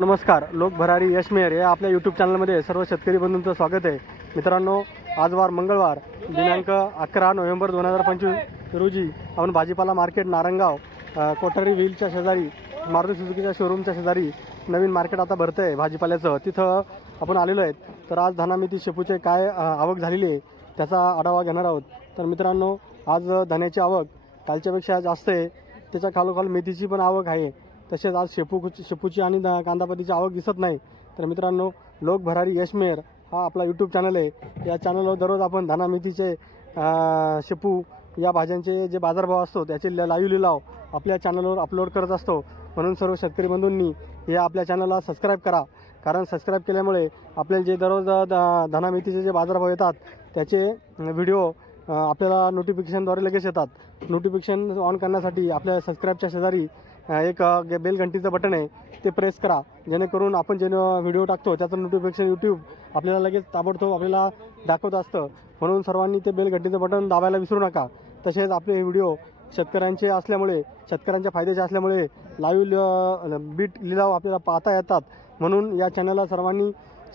नमस्कार लोक भरारी यश मेहर या आपल्या यूट्यूब चॅनलमध्ये सर्व शेतकरी बंधूंचं स्वागत आहे. मित्रांनो आज वार मंगळवार दिनांक अकरा नोव्हेंबर दोन हजार पंचवीस रोजी आपण भाजीपाला मार्केट नारंगाव कोठारी व्हीलच्या शेजारी मारुती सुझुकीच्या शोरूमच्या शेजारी नवीन मार्केट आता भरतं आहे भाजीपाल्याचं. तिथं आपण आलेलो आहेत. तर आज धनामिती शेपूचे काय आवक झालेली आहे त्याचा आढावा घेणार आहोत. तर मित्रांनो आज धन्याची आवक कालच्यापेक्षा जास्त आहे. त्याच्या खालोखाल मेथीची पण आवक आहे. तसेच आज शेपू शेपूची आणि दा- कांदापातीची आवक दिसत नाही. तर मित्रांनो लोक भरारी हा आपला यूट्यूब चॅनल आहे. या चॅनलवर दररोज आपण धाना मेथीचे शेपू या भाज्यांचे जे बाजारभाव असतो त्याचे लाईव्ह लिलाव आपल्या चॅनलवर अपलोड करत असतो. म्हणून सर्व शेतकरी बंधूंनी या आपल्या चॅनलला सबस्क्राईब करा. कारण सबस्क्राईब केल्यामुळे आपल्याला जे दररोज द- धना मेथीचे जे बाजारभाव येतात त्याचे व्हिडिओ आपल्याला नोटिफिकेशनद्वारे लगेच येतात. नोटिफिकेशन ऑन करण्यासाठी आपल्या सबस्क्राईबच्या शेजारी एक गे- बेल घंटीचं बटन आहे ते प्रेस करा. जेणेकरून आपण जे व्हिडिओ टाकतो त्याचं नोटिफिकेशन यूट्यूब आपल्याला लगेच ताबडतोब आपल्याला दाखवत असतं. म्हणून सर्वांनी ते बेल घंटीचं बटन दाबायला विसरू नका. तसेच आपले व्हिडिओ शेतकऱ्यांचे असल्यामुळे शेतकऱ्यांच्या फायद्याचे असल्यामुळे लाईव्ह बीट लिलाव आपल्याला पाहता येतात. म्हणून या चॅनलला सर्वांनी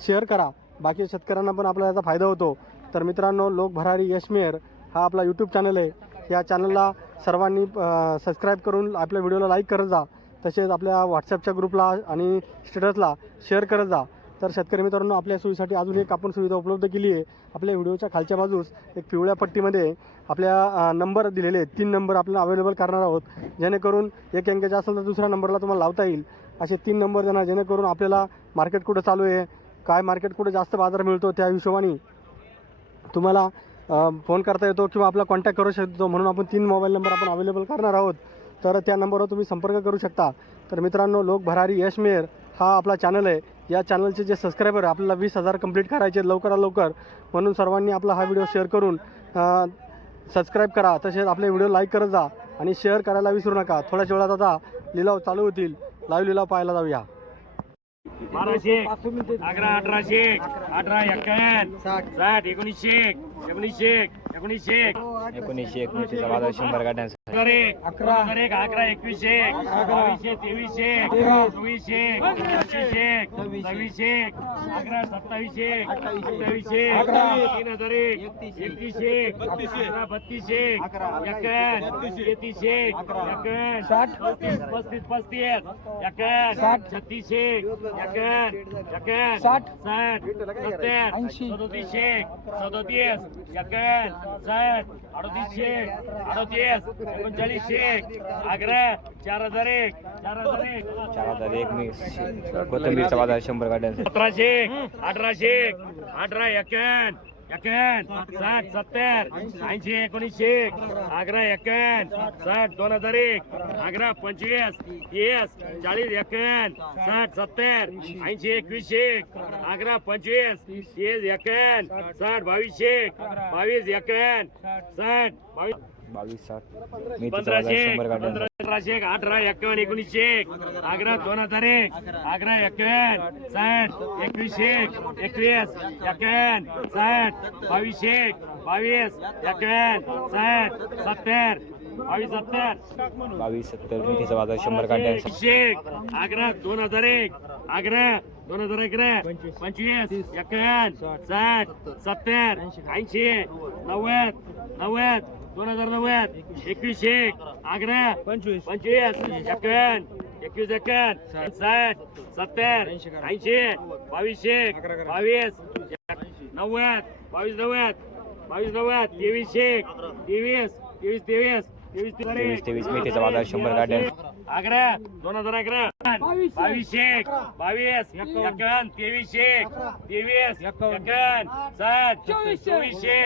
शेअर करा. बाकी शेतकऱ्यांना पण आपल्याला याचा फायदा होतो. तर मित्रांनो लोक भरारी यशमेअर हा आपला यूट्यूब चॅनल आहे. या चॅनलला सर्वांनी सबस्क्राईब करून आपल्या व्हिडिओला लाईक करत जा. तसेच आपल्या व्हॉट्सॲपच्या ग्रुपला आणि स्टेटसला शेअर करत जा. तर शेतकरी मित्रांनो आपल्या सोयीसाठी अजून एक आपण सुविधा उपलब्ध केली आहे. आपल्या व्हिडिओच्या खालच्या बाजूस एक पिवळ्या पट्टीमध्ये आपल्या नंबर दिलेले आहेत. तीन नंबर आपल्याला अवेलेबल करणार आहोत. जेणेकरून एक अंकाचा असेल तर दुसऱ्या नंबरला तुम्हाला लावता येईल. असे तीन नंबर देणार जेणेकरून आपल्याला मार्केट कुठं चालू आहे काय मार्केट कुठं जास्त बाजार मिळतो त्या हिशोबाने तुम्हाला फोन करता येतो किंवा आपला कॉन्टॅक्ट करू शकतो. म्हणून आपण तीन मोबाईल नंबर आपण अवेलेबल करणार आहोत. तर त्या नंबरवर तुम्ही संपर्क करू शकता. तर मित्रांनो लोक भरारी यश मेहर हा आपला चॅनल आहे. या चॅनलचे जे सबस्क्रायबर आहे आपल्याला वीस हजार कंप्लीट करायचे लवकरात लवकर. म्हणून सर्वांनी आपला हा व्हिडिओ शेअर करून सबस्क्राईब करा. तसेच आपले व्हिडिओ लाईक करत जा आणि शेअर करायला विसरू नका. थोड्याच वेळात आता लिलाव चालू होतील. लाईव्ह लिलाव पाहायला जाऊया. बाराशे अकरा अठराशे अठरा एक्कावन्न साठ. एकोणीसशे एकोणीसशे एकोणीसशे एकोणीसशे एकोणीसशेचा बाजार शंभर एक अकरा. एकवीसशे बावीसशे तेवीसशे चोवीसशे पच्चीसशे सव्वीसशे अकरा सत्तावीसशे अठ्ठावीसशे तीन हजार एक एकतीसशे अकरा बत्तीसशे एक्कावन्न तेहतीसशे साठ. पस्तीस पस्तीस पस्तीस एक्कावन्न छत्तीसशे एक्कावन्न एक्कावन्न साठ. साठ सत्तर ऐंशी. सदोतीसशे सदोतीस एक्कावन्न साठ अडतीसशे अडतीस एकोणचाळीसशे अकरा चार हजार एक. चार हजार एक. चार हजार एक मी कोथंबीरचा बाजार शंभर गाड्यांचा. सतराशे अठराशे अठरा एक्याण्णव. एक्याण्णव. साठ सत्तर. ऐंशी एकोणीसशे अकरा एक्याण्णव. साठ दोन हजार एक. अकरा पंचवीस. तीस चाळीस एक्याण्णव. साठ सत्तर. ऐंशी एकवीसशे अकरा पंचवीस. तीस एक्याण्णव. साठ बावीसशे बावीस एक्याण्णव. साठ बावीस. बावीस सात पंधराशे शंभर पंधराशे अठरा एक्कावन्न एकोणीसशे अकरा दोन हजार एक अकरा एक्कावन्न साठ एकवीसशे एकवीस एक्कावन्न साठ बावीसशे बावीस एक्कावन्न साठ सत्तर बावीस सत्तर. बावीस सत्तर मेथीचा बाजार शंभर गाड्यांचा एकशे अकरा दोन हजार एक अकरा दोन हजार अकरा पंचवीस एक्कावन्न साठ सत्तर ऐंशी नव्वद नव्वद दोन हजार नव्वद एकवीसशे अकरा पंचवीस पंचवीस एक्कावन्न एकवीस एक्कावन्न साठ सत्तर ऐंशी बावीसशे बावीस नव्वद बावीस नव्वद बावीस नव्वद तेवीस तेवीस तेवीस तेवीस तेवीस तेवीस मेथीचा बाजार शंभर गाड्यांचा अकरा दोन हजार अकरा बावीसशे बावीस एक्कावन्न तेवीसशे तेवीस एक्कावन्न साठ चोवीसशे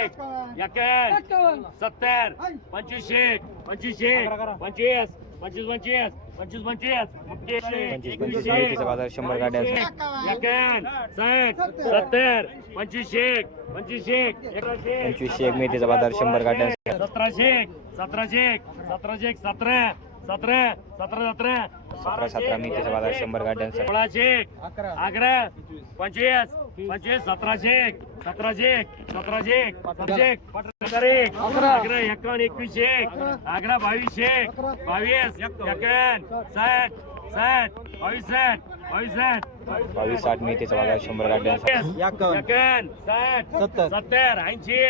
एक्कावन्न सत्तर. पंचवीसशे पंचवीसशे पंचवीस पंचवीस. पंचवीस पंचवीस. पंचवीस पंचवीस. बाजार शंभर एक्कावन्न साठ. सत्तर. पंचवीसशे पंचवीसशे पंचवीसशे एक. मेथीचा बाजार शंभर गाड्यांचा सतराशे सतराशे सतराशे सतरा. सतरा सतरा सतरा. सतरा सतरा मेथीचा बाजार शंभर गाड्यांचा सोळाशे अकरा. पंचवीस पंचवीस सतराशे सतराशे सतराशे सतराशे अकरा. एकावन्न एकवीसशे अकरा. बावीसशे बावीस एकावन्न साठ साठ बावीस साठ बावीस साठ बावीस साठ मेथीचा बाजार शंभर गाड्यांसाठी एकावन्न साठ सत्तर. सत्तर ऐंशी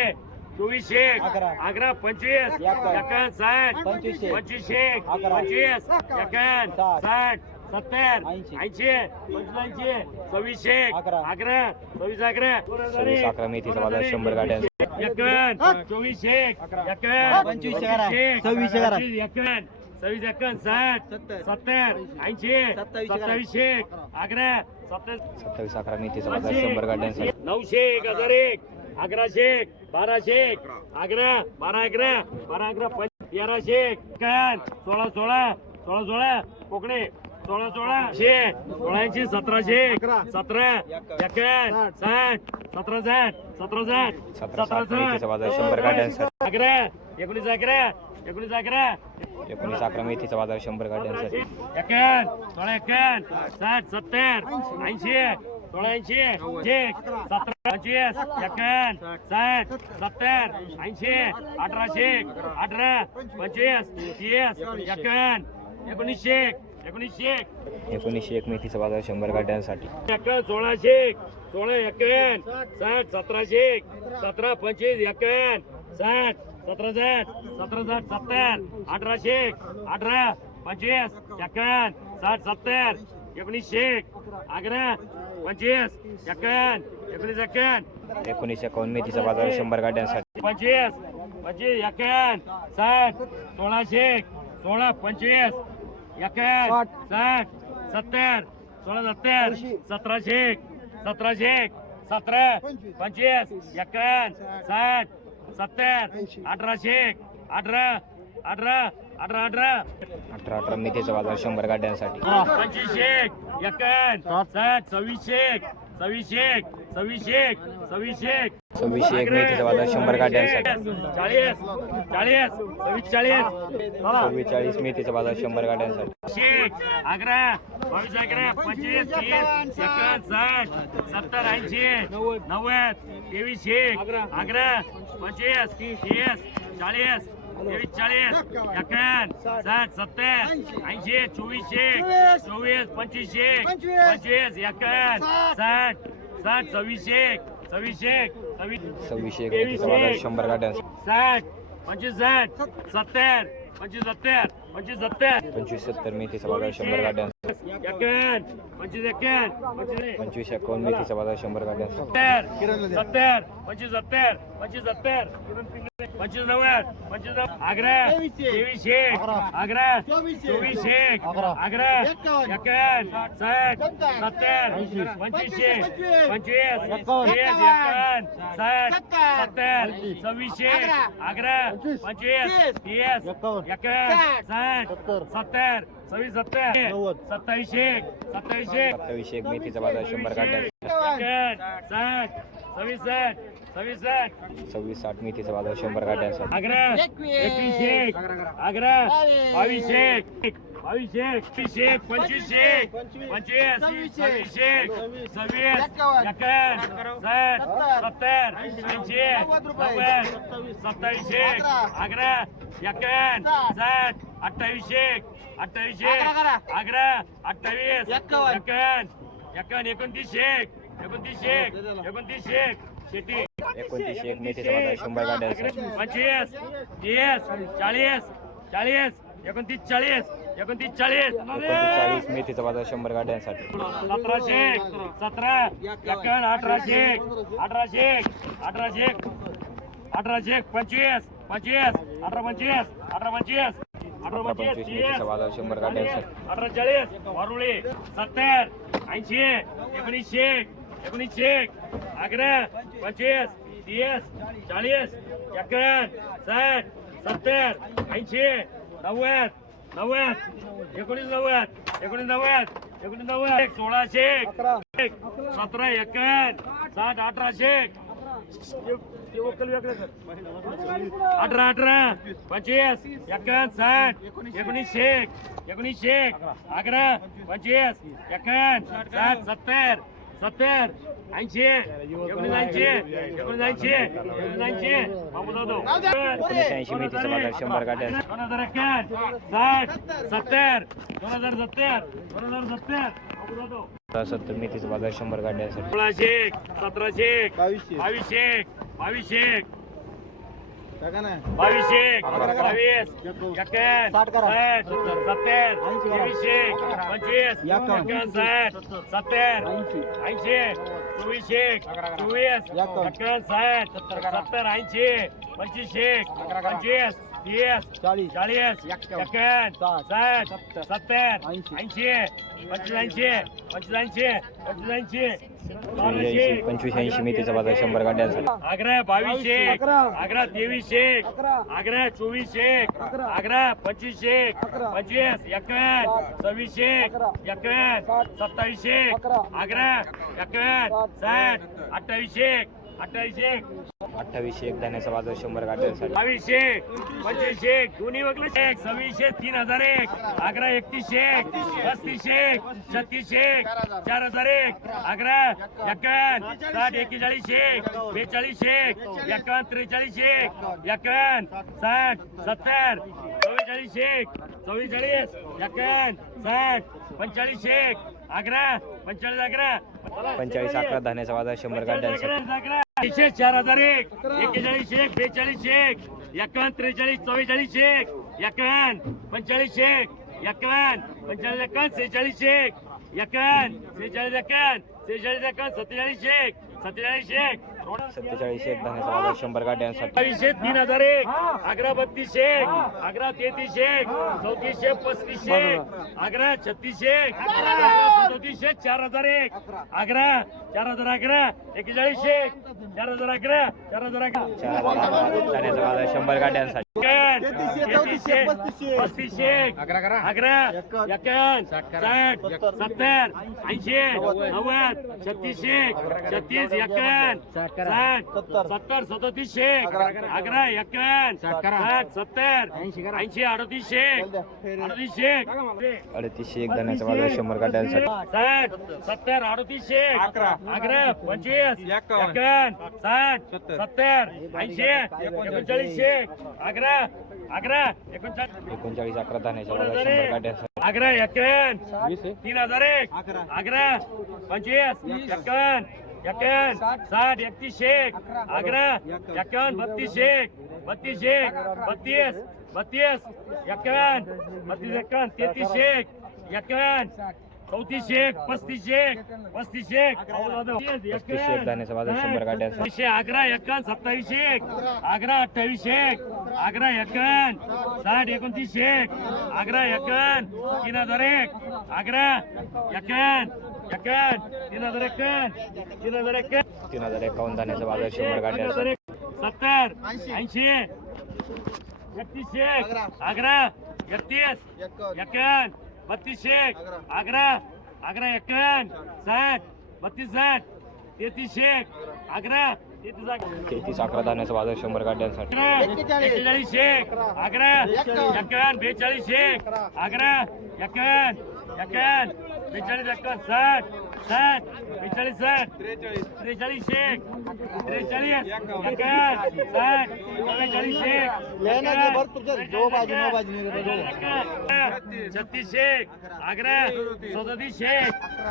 चोवीसशे अकरा. अकरा पंचवीस एकावन्न. साठ पंचवीसशे. पंचवीसशे अकरा. पंचवीस एकावन्न साठ. सत्तर ऐंशी. ऐंशी पंच्याऐंशी सव्वीसशे अकरा. अकरा सव्वीस अकरा सव्वीस अकरा मेथीचा बाजार शंभर गाड्यांसाठी एकावन्न चोवीसशे एकावन्न पंचवीसशे. पंचवीसशे. पंचवीस एकावन्न सव्वीस एकावन्न साठ सत्तर. सत्तर ऐंशी सत्तावीसशे. सत्तावीसशे अकरा सत्तर सत्तावीस अकरा मेथीचा बाजार शंभर गाड्यांसाठी नऊशे एक हजार एक अकराशे एक बाराशे एक अकरा. बारा अकरा बारा अकरा तेराशे एक सोळा सोळा सोळा सोळा. कोकणे सोळा सोळा. शे सोळाशे सतराशे सतरा एकावन्न साठ सतरा साठ सतरा साठ. सतरा साठ अकरा एकोणीस अकरा एकोणीस अकरा. एकोणीस अकरा मेथीचा बाजार शंभर गाड्यांसाठी एकावन्न सोळा एकावन्न साठ सत्तर ऐंशी. सोळा ऐंशी एक सतरा पंचवीस एकावन्न साठ सत्तर ऐंशी अठराशे अठरा पंचवीस तीस एकावन्न एकोणीसशे एकोणीसशे एकोणीसशे एक मेथीचा बाजार शंभर गाड्यांसाठी. एकावन्न सोळाशे सोळा एकावन्न साठ सतराशे सतरा पंचवीस एकावन्न साठ सतरा साठ सतरा साठ सत्तर अठराशे अठरा पंचवीस एकावन्न साठ सत्तर एकोणीसशे अकरा पंचवीस एकावन्न एकोणीस एकावन्न एकोणीस एकावन्न मेथीचा बाजार शंभर गाड्यांसाठी. पंचवीस पंचवीस एकावन्न साठ. सोळाशे सोळा. पंचवीस एकावन्न साठ. सत्तर. सोळा सत्तर. सतराशे सतराशे सतरा. पंचवीस. एकावन्न साठ. सत्तर. अठराशे अठरा. अठरा अठरा अठरा. अठरा अठरा मेथीचा बाजार शंभर गाड्यांसाठी. पंचवीसशे एकावन्न साठ सव्वीसशे सव्वीसशे सव्वीसशे सव्वीसशे सव्वीसशे एक मेथीचा बाजार शंभर गाड्यांसाठी. चाळीस चाळीस सव्वीस चाळीस. सव्वीस चाळीस मेथीचा बाजार शंभर गाड्यांसाठी. शेख अकरा बावीस अकरा पंचवीस तीस एकावन्न साठ सत्तर ऐंशी नव्वद तेवीस शेख अकरा पंचवीस तीस चाळीस तेवीस चाळीस एकावन्न साठ सत्तर ऐंशी चोवीसशे चोवीस पंचवीसशे पंचवीस एकावन्न साठ साठ सव्वीसशे सव्वीसशे सव्वीस सव्वीसशे बाजार शंभर गाड्यांसाठी साठ पंचवीस साठ सत्तर पंचवीस सत्तर पंचवीस सत्तर पंचवीस सत्तर मेथीचा बाजार शंभर एकावन्न पंचवीस एकावन्न पंचवीस पंचवीस एकावन्न मेथीचा बाजार शंभर गाड्यांसाठी सत्तर सत्तर पंचवीस सत्तर पंचवीस सत्तर पंचवीस नव्वद पंचवीस नव्वद. अकरा. तेवीसशे अकरा चोवीसशे अकरा. एकावन्न. साठ सत्तर. पंचवीसशे पंचवीस तीस एकावन्न. साठ सत्तर. सव्वीसशे अकरा. पंचवीस. तीस. एकावन्न. साठ. सत्तर. सव्वीस सत्तर. सत्तावीसशे सत्तावीसशे सत्तावीसशे एक. मेथीचा बाजार शंभर एकावन्न. साठ. सव्वीस साठ सव्वीस सव्वीस साठ मेथीचा बाजार शंभर बावीसशे बावीसशे एकवीसशे पंचवीसशे पंचवीस सव्वीसशे सव्वीस एकावन्न साठ सत्तर ऐंशी नव्वद सत्तावीसशे अकरा एकावन्न साठ अठ्ठावीसशे अठ्ठावीसशे अकरा अठ्ठावीस एकावन्न एकावन्न एकोणतीसशे एकोणतीसशे एकोणतीसशे शेती एकोणतीसशे एक मेथीचा बाजार शंभर गाड्यांसाठी पंचवीस तीस चाळीस चाळीस एकोणतीस चाळीस एकोणतीस चाळीस चाळीस मेथीचा बाजार शंभर गाड्यांसाठी. सतराशे सतरा एकावन्न अठराशे अठराशे अठराशे अठराशे पंचवीस पंचवीस अठरा पंचवीस अठरा पंचवीस अठरा पंचवीस मेथीचा बाजार शंभर गाड्यांसाठी. अठरा चाळीस वारुळे सत्तर ऐंशी एकोणीसशे एकोणीसशे अकरा पंचवीस तीस चाळीस एकावन्न साठ सत्तर ऐंशी नव्वद नव्वद एकोणीस नव्वद एकोणीस नव्वद एकोणीस नव्वद एक सोळाशे एक सतरा एकावन्न साठ अठराशे अठरा अठरा पंचवीस एकावन्न साठ एकोणीसशे एकोणीसशे अकरा पंचवीस एकावन्न साठ सत्तर सत्तर ऐंशी एकोणीस एकोणीस ऐंशी मेथीचा बाजार शंभर गाड्या. दोन हजार एक्क्याण्णव साठ सत्तर दोन हजार सत्तर दोन हजार सत्तर. सत्तर मेथीचा बाजार शंभर गाड्या. सोळाशे सतराशे एक, बावीसशे एक, बावीसशे एक, बावीसशे एक, बावीस सत्तर तेवीसशे पंचवीस एक्क्याण्णव साठ सत्तर ऐंशी चोवीस एक्क्याण्णव साठ सत्तर ऐंशी पंचवीसशे पंचवीस तीस चाळीस एक्क्याण्णव साठ सत्तर ऐंशी पंचवीसऐंशी पंचवीसऐंशी पंचवीसऐंशी ऐंशी पंचवीस ऐंशी मेथीचा बाजार शंभर गाड्या आग्रा बावीसशे आग्रा तेवीसशे आग्रा चोवीसशे आग्रा पंचवीसशे पंचवीस एकावन्न सव्वीसशे एकावन्न सत्तावीसशे आग्रा एकावन्न साठ अठ्ठावीसशे अठ्ठावीसशे अठ्ठावीसशे एक धान्याचा बाजार शंभर गाड्यांसाठी. बावीसशे पंचवीसशे दोन्ही वगैरे एक सव्वीसशे तीन हजार एक आग्रा एकतीसशे पस्तीसशे छत्तीसशे चार हजार एक आग्रा एकावन्न साठ एकेचाळीसशे बेचाळीसशे एकावन्न त्रेचाळीसशे एकावन्न साठ सत्तर चव्वेचाळीसशे चव्वेचाळीस एकावन्न साठ पंचेचाळीसशे आग्रा पंचेचाळीस आग्रा पंचेचाळीस अकरा धान्याचा बाजार शंभर गाड्यांसाठी. एकशे चार हजार एक एकेचाळीस एक बेचाळीस एक एकावन्न त्रेचाळीस चव्वेचाळीस एक एकावन्न पंचेचाळीस एक एकावन्न पंचेचाळीस एकावन्न सेहेचाळीस एक एकावन्न सेहेचाळीस एकावन्न सेहेचाळीस एकावन्न सत्तेचाळीस एक सत्तेचाळीस एक. सत्तेचाळीस एक धान्याचा शंभर गाड्यांसाठी. तीन हजार एक. अकरा बत्तीसशे अकरा तेहतीसशे चौतीसशे पस्तीसशे अकरा छत्तीसशे अकरा सदोतीसशे चार हजार एक. अकरा चार हजार अकरा एकेचाळीसशे चार हजार अकरा चार हजार अकरा चार हजार धान्याचा बाजार शंभर गाड्यांसाठी. तेहतीसशे पस्तीसशे अकरा एकावन्न. साठ सत्तर. ऐंशी नव्वद. छत्तीसशे छत्तीस एकावन्न साठ. सत्तर. सदोतीसशे. अकरा. एकावन्न साठ सत्तर. ऐंशी अडतीसशे. अडतीसशे. अडतीसशे एक धान्याचा बाजार शंभर गाड्यांसाठी साठ सत्तर अडतीसशे. अकरा. पंचवीस. एकावन्न. साठ सत्तर. ऐंशी. एकोणचाळीसशे. अकरा. अकरा. एकोणचाळीस. एकोणचाळीस अकरा धान्याचा बाजार शंभर अकरा एकावन्न तीन हजार एक. अकरा. पंचवीस. एकावन्न एकावन्न साठ एकतीसशे अकरा. एकावन्न बत्तीसशे बत्तीसशे बत्तीस बत्तीस एकावन्न बत्तीस एकावन्न तेहतीसशे एकावन्न चौतीसशे पस्तीसशे पस्तीसशे पस्तीसशे एक. धान्याचा बाजार शंभर गाड्यांसाठी एकशे अकरा एकावन्न सत्तावीसशे अकरा अठ्ठावीसशे अकरा एकावन्न साठ एकोणतीसशे अकरा एकावन्न तीन हजार एक. अकरा एकावन्न तीन हजार एकावन्न तीन हजार हजार एकावन्न धान्याचा बाजार शंभर एक सत्तर ऐंशी एकतीसशे अकरा एकतीस एकावन्न बत्तीसशे अकरा अकरा एकावन्न साठ बत्तीस साठ तेहतीसशे अकरा तेहतीस अकरा धान्याचा बाजार शंभर गाड्यांसाठी. एक्केचाळीस एक अकरा एकावन्न बेचाळीस एक अकरा एकावन्न बेचाळीस एकावन्न साठ साठ बेचाळीस साठ त्रेचाळीस एक त्रेचाळीस साठ चव्वेचाळीस एक छत्तीसशे अकरा सदतीसशे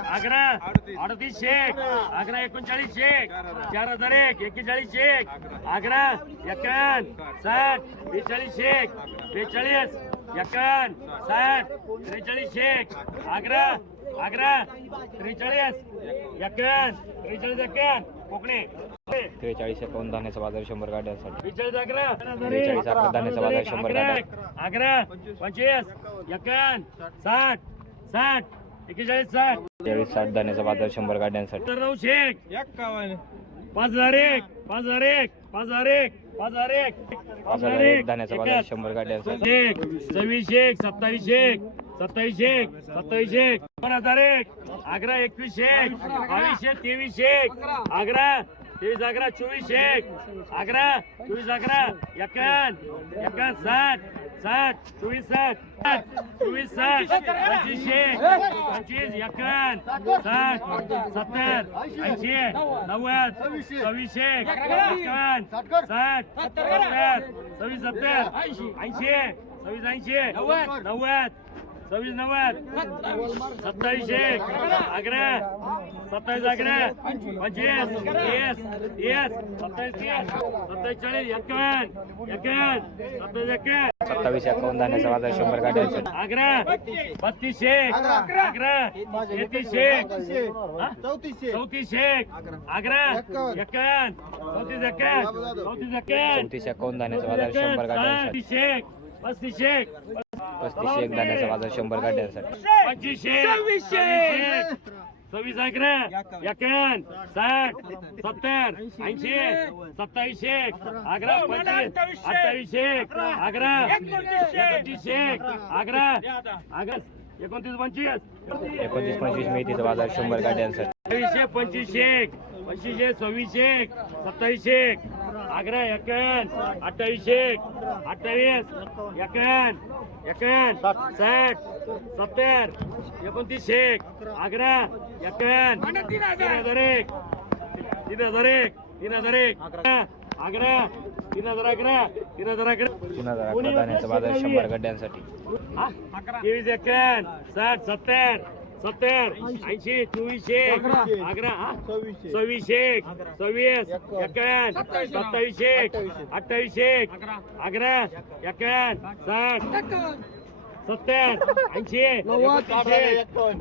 अकरा अडतीसशे अकरा एकोणचाळीसशे चार हजार एक एकेचाळीस एक अकरा एकावन्न साठ बेचाळीस एक बेचाळीस एकावन्न साठ त्रेचाळीस एक अकरा अकरा त्रेचाळीस एकावन्न त्रेचाळीस एकावन्न कोकणे. त्रेचाळीस एकावन्न धान्याचा बाजार शंभर गाड्यांसाठी. बेचाळीस अकरा बेचाळीस अकरा धान्याचा बाजार शंभर अकरा गाड्या. अकरा पंचवीस एकावन्न साठ साठ एकेचाळीस साठ. तेवीस साठ धान्याचा बाजार शंभर गाड्यांसाठी. सत्तर नऊशे पाच हजार एक पाच हजार एक पाच हजार एक पाच हजार एक. पाच हजार एक धान्याचा बाजार. शंभर गाड्यांसाठी. एक सव्वीसशे एक सत्तावीसशे एक सत्तावीस एक सत्तावीस एक. दोन हजार एक आग्रा एकवीस एक बावीस एक तेवीस एक. आग्रा तेवीस अकरा चोवीस एक. आग्रा चोवीस अकरा एकान एकान सात सात चोवीस सात सात चोवीस सात पंचवीस एक पंचवीस एकान सात सत्तर ऐंशी नव्वद सव्वीस एक एकान सात सत्तर सव्वीस सत्तर ऐंशी सव्वीस ऐंशी नव्वद नव्वद सव्वीस नव्वद. सत्तावीसशे अकरा सत्तावीस अकरा पंचवीस. तीस तीस सत्तावीस तीस. सत्तावीस चाळीस. एकावन्न एकावन्न सत्तावीस एकावन्न सत्तावीस एकावन्न धान्याचा बाजार शंभर गाड्यांसाठी अकरा बत्तीसशे अकरा तेहतीसशे हा? चौतीसशे अकरा एकावन्न चौतीस एकावन्न चौतीस एकावन्न चौतीस एकावन्न धान्याचा बाजार शंभर गाड्यांसाठी पस्तीस एक. पस्तीस एक दाण्याचा बाजार शंभर काढण्यासाठी पंचवीस एक. सव्वीस सव्वीस अकरा. एक्कन साठ. सत्तर. ऐंशी. सत्तावीस एक. अकरा. पंचवीस. अठ्ठावीस एक. अकरा. एकोणतीस एक. अकरा. अगस्ट एकोणतीस पंचवीस. एकोणतीस पंचवीस मेथीचा बाजार शंभर गाड्यांसाठी. पंचवीस एक. पंचवीसशे सव्वीसशे सत्तावीसशे अकरा एकावन्न अठ्ठावीसशे अठ्ठावीस एकावन्न एकावन्न साठ. सत्तर एकोणतीसशे अकरा एकावन्न तीन हजार एक तीन हजार एक तीन हजार एक अकरा तीन हजार अकरा तीन हजार अकरा. तीन हजार अकरा धान्याचा बाजार शंभर गाड्यांसाठी हा? तेवीस एकावन्न साठ सत्तर सत्तर ऐंशी चोवीसशे अकरा? सव्वीसशे. सव्वीस एकावन्न सत्तावीसशे. अठ्ठावीसशे. अकरा एकावन्न साठ सत्तर ऐंशी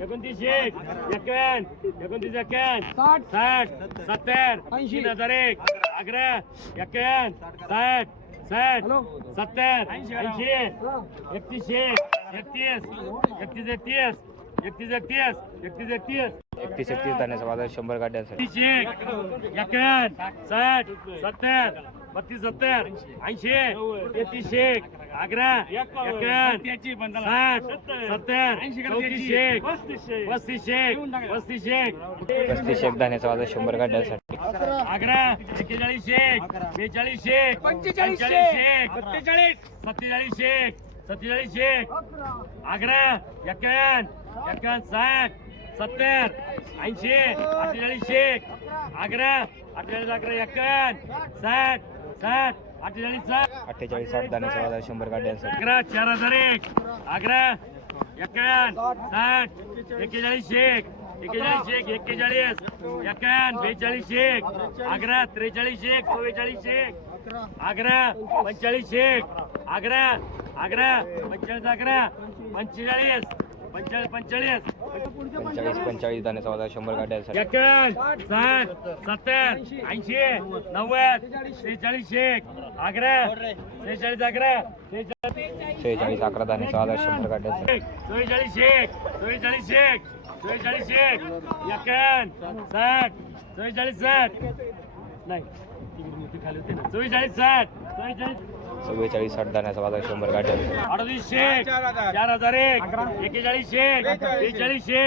एकोणतीसशे एकावन्न एकोणतीस एकावन्न साठ. सत्तर तीन हजार एक अकरा एकावन्न साठ साठ सत्तर ऐंशी एकतीसशे एकतीस एकतीस एकतीस एकतीस एकतीस एकतीस एकतीस. एकतीस एकतीस धान्याचा बाजार शंभर गाड्यांसाठी. साठ सत्तर बत्तीस सत्तर ऐंशी तेहतीस एक आग्रा एक्कन साठ सत्तर चौतीस एक पस्तीस एक पस्तीस एक. पस्तीस एक धान्याचा बाजार शंभर गाड्यांसाठी. आग्रा एक्केचाळीस एक बेचाळीस एक पंचेचाळीस एक. सत्तेचाळीस सत्तेचाळीस एक सत्तेचाळीस एक आग्रा एक्कन एक्कावन्न साठ सत्तर ऐंशी अठ्ठेचाळीस एक अकरा अठ्ठेचाळीस अकरा एक्कावन्न साठ साठ अठ्ठेचाळीस साठ. अठ्ठेचाळीस साठ दाण्याचा शंभर गाड्यांचा अकरा चार हजार एक अकरा एक्कावन्न साठ एक्केचाळीस एक एक्केचाळीस एक एक्केचाळीस एक्कावन्न बेचाळीस एक अकरा त्रेचाळीस एक चव्वेचाळीस एक अकरा पंचेचाळीस एक अकरा अकरा पंचेचाळीस अकरा पंचेचाळीस पंचाळीस पंचाळीस दाण्याचा वाजा शंभर गाड्या एक्क्याण्णव साठ सत्तर ऐंशी नव्वद शेहेचाळीस एक. अकरा शेहेचाळीस अकरा शेहेचाळीस अकरा दाण्याचा वाजा शंभर गाड्या चोवेचाळीस एक चोवेचाळीस एक चोवेचाळीस एक. एक्क्याण्णव साठ चोवेचाळीस साठ. नाही चोवेचाळीस साठ चोवेचाळीस चव्वेचाळीस साठ जाण्याचा माझा शंभर गाठ्या एकेचाळीसशे बेचाळीसशे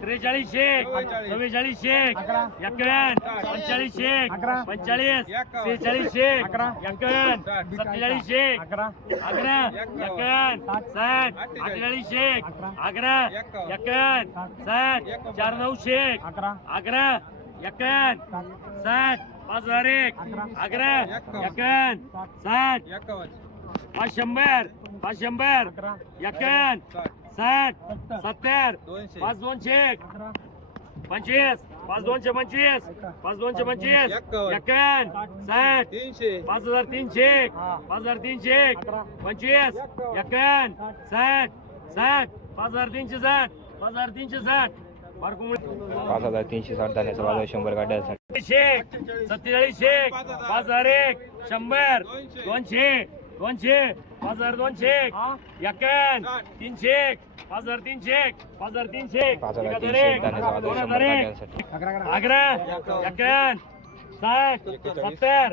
त्रेचाळीसशे चव्वेचाळीसशे एक्क्याण्ण पंचाळीसशे पंचाळीस त्रेचाळीसशे एक्क्याण्ण सत्तेचाळीसशे अकरा. एक्क्याण्ण साठ. अठ्ठेचाळीसशे अकरा. एक्क्याण्ण साठ. चार नऊशे अकरा. अकरा एक्क्याण्ण साठ पाच हजार एक अकरा एकावन्न साठ पाच शंभर पाच शंभर एकावन्न साठ सत्तर पाच दोनशे पंचवीस पाच दोनशे पंचवीस पाच दोनशे पंचवीस एकावन्न साठ पाच हजार तीनशे पाच हजार तीनशे पंचवीस एकावन्न साठ साठ पाच हजार तीनशे साठ पाच हजार तीनशे साठ बारकुमुळे पाच हजार तीनशे साठ धान्याचा बाजार शंभर गाड्यांसाठी. शेक सत्तेचाळीस शेक पाच हजार एक शंभर दोनशे दोनशे पाच हजार दोनशे एकावन्न तीनशे पाच हजार तीनशे पाच हजार तीनशे दोन हजार एक गाड्यांसाठी. अकरा एकावन्न साठ सत्तर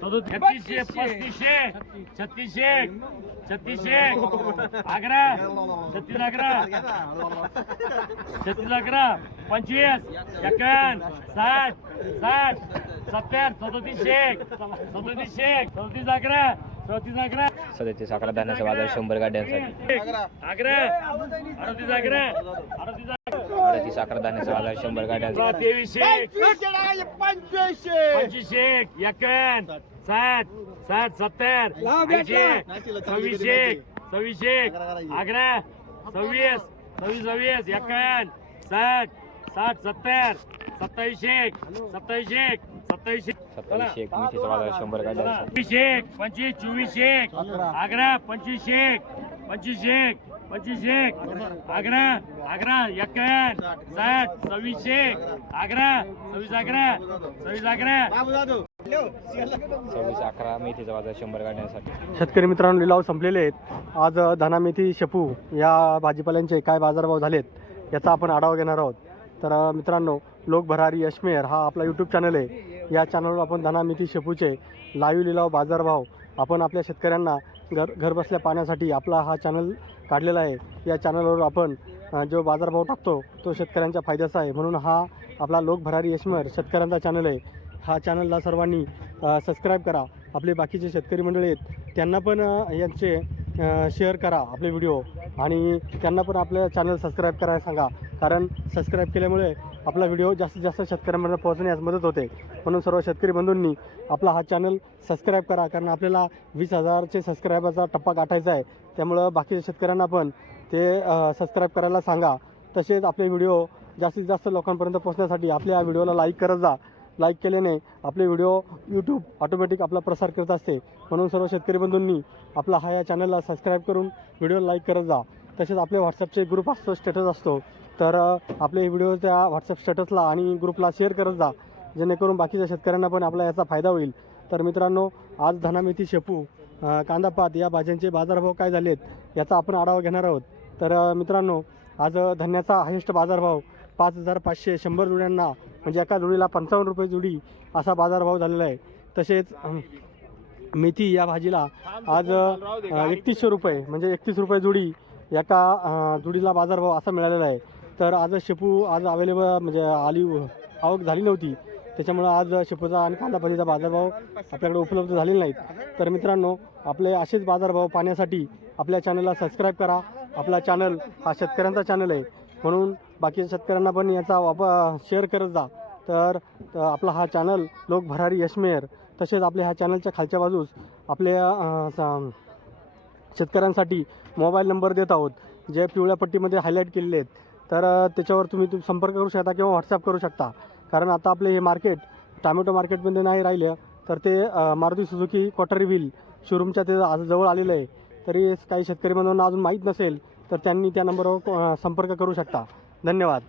छत्तीसशे पस्तीसशे छत्तीसशे छत्तीसशे. अकरा छत्तीस अकरा छत्तीस अकरा पंचवीस एकावन्न साठ साठ सत्तर सदोतीसशे सदोतीसशे सदोतीस अकरा सदतीस अकरा धान्याचा बाजार शंभर गाड्यांसाठी. अडतीस अकरा धान्याचा बाजार शंभर गाड्यांसाठी. तेवीसशे पंचवीसशे. एकावन्न साठ. साठ सत्तर. सव्वीसशे. सव्वीसशे. अकरा सव्वीस. सव्वीस सव्वीस. एकावन्न साठ. साठ सत्तर. सत्तावीसशे. सत्तावीसशे. सत्तावीसशे. सत्तावीसशे एक बाजार शंभर गाड्यांसाठी पंचवीसशे पंचवीस चोवीसशे अकरा पंचवीसशे पंचवीसशे पंचवीसशे अकरा अकरा एकावन्न साठ सव्वीसशे अकरा सव्वीस अकरा सव्वीस अकरा सव्वीस अकरा मेथीचा बाजार शंभर गाड्यांसाठी. शेतकरी मित्रांनो लिलाव संपलेले आहेत. आज धना मेथी शेपू या भाजीपाल्यांचे काय बाजारभाव झालेत याचा आपण आढावा घेणार आहोत. तर मित्रांनो लोक भरारी यशमेर हा आपला यूट्यूब चॅनल आहे. या चॅनलवर आपण धनामिती शेपूचे लाईव्ह लिलाव बाजारभाव आपण आपल्या शेतकऱ्यांना घर घरबसल्या पाण्यासाठी आपला हा चॅनल काढलेला आहे. या चॅनलवर आपण जो बाजारभाव टाकतो तो शेतकऱ्यांच्या फायद्याचा आहे. म्हणून हा आपला लोक भरारी यशमेर शेतकऱ्यांचा चॅनल आहे. हा चॅनलला सर्वांनी सबस्क्राईब करा. आपले बाकीचे शेतकरी मंडळी आहेत त्यांना पण यांचे शेअर करा आपले व्हिडिओ आणि त्यांना पण आपलं चॅनल सबस्क्राईब करायला सांगा. कारण सबस्क्राईब केल्यामुळे आपला व्हिडिओ जास्तीत जास्त शेतकऱ्यांपर्यंत पोहोचण्यास मदत होते. म्हणून सर्व शेतकरी बंधूंनी आपला हा चॅनल सबस्क्राईब करा कारण आपल्याला वीस हजारचे सबस्क्रायबरचा टप्पा गाठायचा आहे. त्यामुळं बाकीच्या शेतकऱ्यांना पण ते सबस्क्राईब करायला सांगा. तसेच आपले व्हिडिओ जास्तीत जास्त लोकांपर्यंत पोहोचण्यासाठी आपल्या व्हिडिओला लाईक करत जा. लाईक केल्याने आपले व्हिडिओ यूट्यूब ऑटोमॅटिक आपला प्रसार करत असते. म्हणून सर्व शेतकरी बंधूंनी आपला हा या चॅनलला सबस्क्राईब करून व्हिडिओ लाईक करत जा. तसेच आपले व्हॉट्सअपचे ग्रुप असतो स्टेटस असतो. तर आपले व्हिडिओ त्या व्हॉट्सअप स्टेटसला आणि ग्रुपला शेअर करत जा. जेणेकरून बाकीच्या शेतकऱ्यांना पण आपला याचा फायदा होईल. तर मित्रांनो आज धनामेथी शेपू कांदापात या भाज्यांचे बाजारभाव काय झालेत याचा आपण आढावा घेणार आहोत. तर मित्रांनो आज धन्याचा धान्याचा हायेस्ट बाजारभाव पाच हजार पाचशे शंभर जुड्यांना म्हणजे एका जुडीला पंचावन्न रुपये जुडी असा बाजारभाव झालेला आहे. तसेच मेथी या भाजीला आज एकतीसशे रुपये म्हणजे एकतीस रुपये जुडी एका जुडीला बाजारभाव असा मिळालेला आहे. तर आज शेपू आज अवेलेबल म्हणजे आली आवक झाली नव्हती. त्याच्यामुळं आज शेपूचा आणि कांदा बाजारभाव आपल्याकडे उपलब्ध झालेला नाहीत. तर मित्रांनो आपले असेच बाजारभाव पाहण्यासाठी आपल्या चॅनलला सबस्क्राईब करा. आपला चॅनल हा शेतकऱ्यांचा चॅनल आहे. म्हणून बाकीच्या शेतकऱ्यांना पण याचा वापर शेअर करत जा. तर आपला हा चॅनल लोक भरारी यशमेर तसेच आपल्या ह्या चॅनलच्या खालच्या बाजूस आपल्या शेतकऱ्यांसाठी मोबाईल नंबर देत आहोत. जे पिवळ्या पट्टीमध्ये हायलाईट केलेले आहेत. तर त्याच्यावर तुम्ही तुम संपर्क करू शकता किंवा व्हॉट्सअप करू शकता. कारण आता आपले हे मार्केट टॅमॅटो मार्केटमध्ये नाही राहिलं तर ते मारुती सुझुकी क्वॉटरी व्हील शोरूमच्या ते आज जवळ आलेलं आहे. तरी काही शेतकरी बांधवांना अजून माहीत नसेल तर त्यांनी त्या नंबरवर संपर्क करू शकता. धन्यवाद.